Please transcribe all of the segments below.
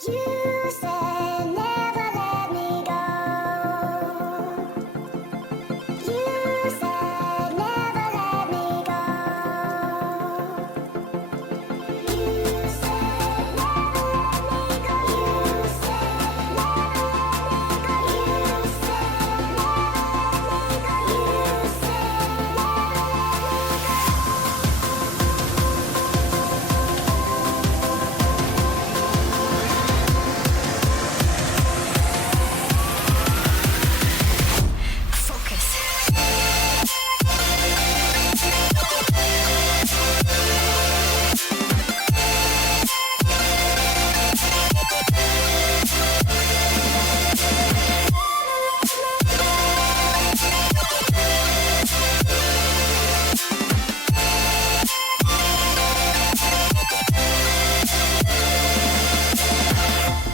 You said never let me go. You said never let me go. You said never let me go. You said never let me go. You said never let me go. You said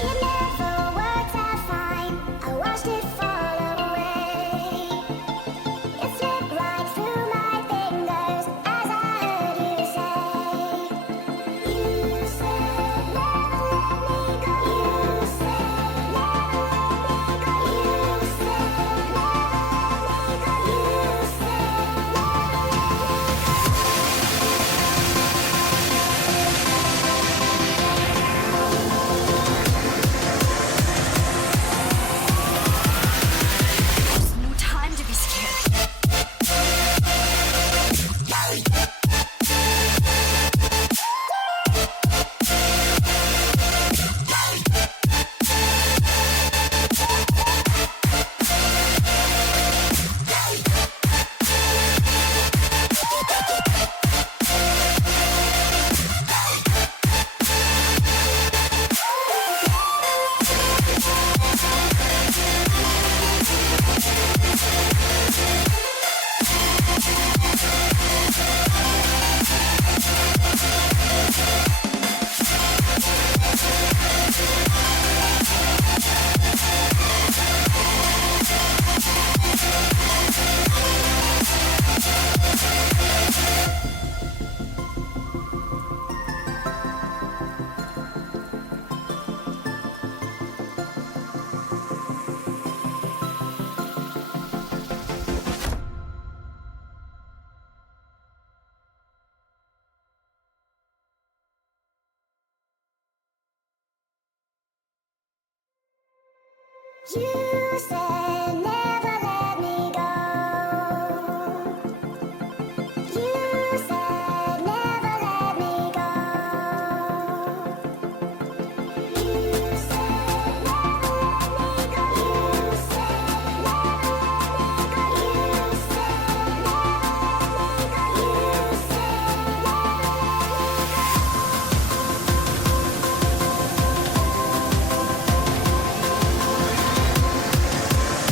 it never worked out fine. I watched it fall away. It slipped right through my fingers as I heard you say. You said never let me go. You said never let me go. You said never let me go. You said There's no time to be scared. you said never let me go. You said never let me go. You said never let me go. You said never let me go. You said never let me go. You said never let me go.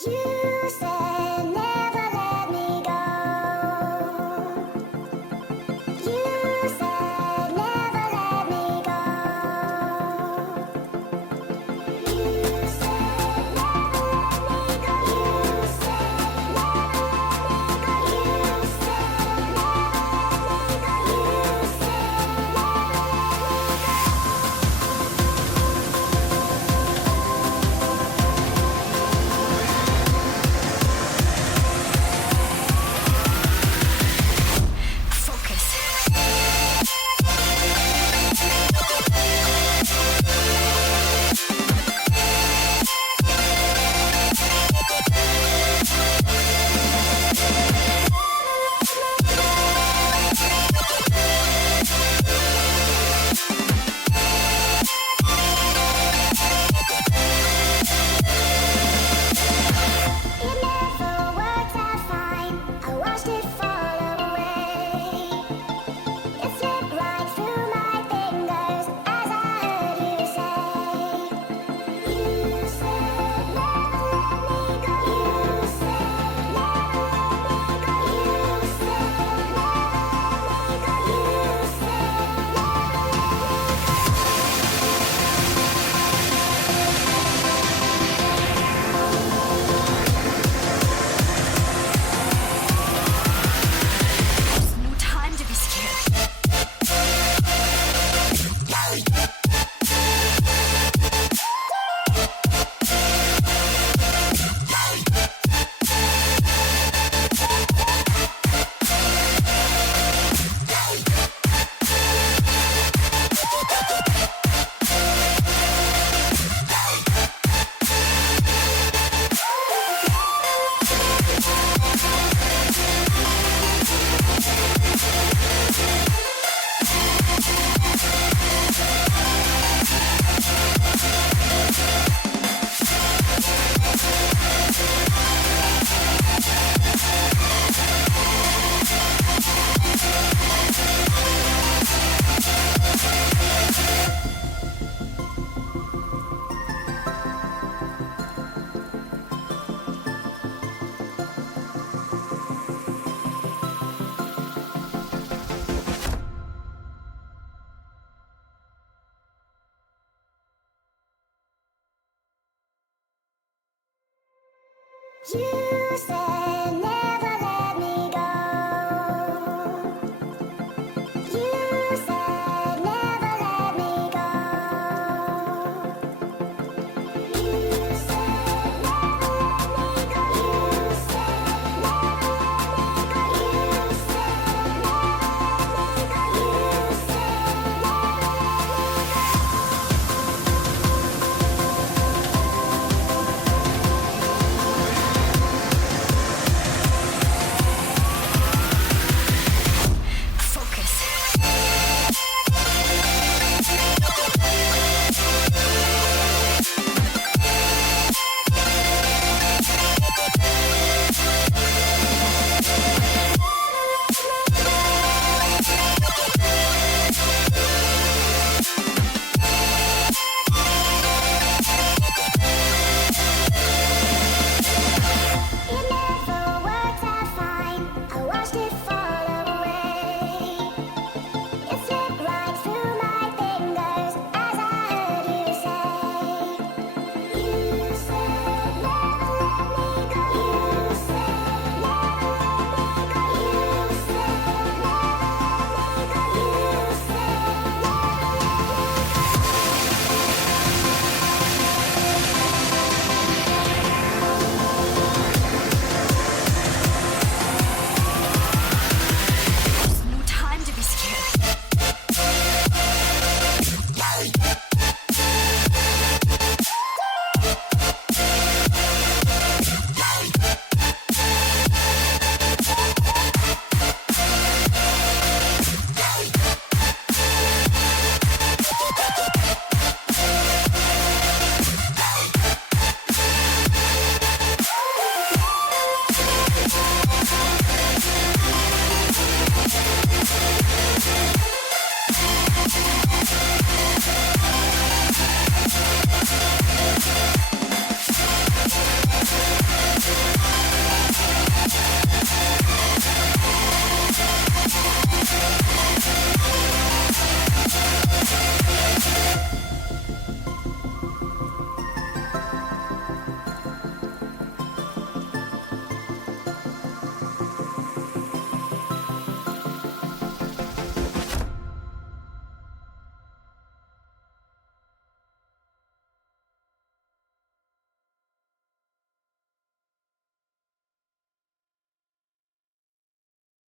You said never let me go. You said never let me go. You said never let me go. You said never let me go. You said never let me go. You said it never worked out fine. I watched it fall away. It slipped right through my fingers as I heard you say. You said never let me go. You said never let me go. You said never let me go. You said There's no time to be scared. You said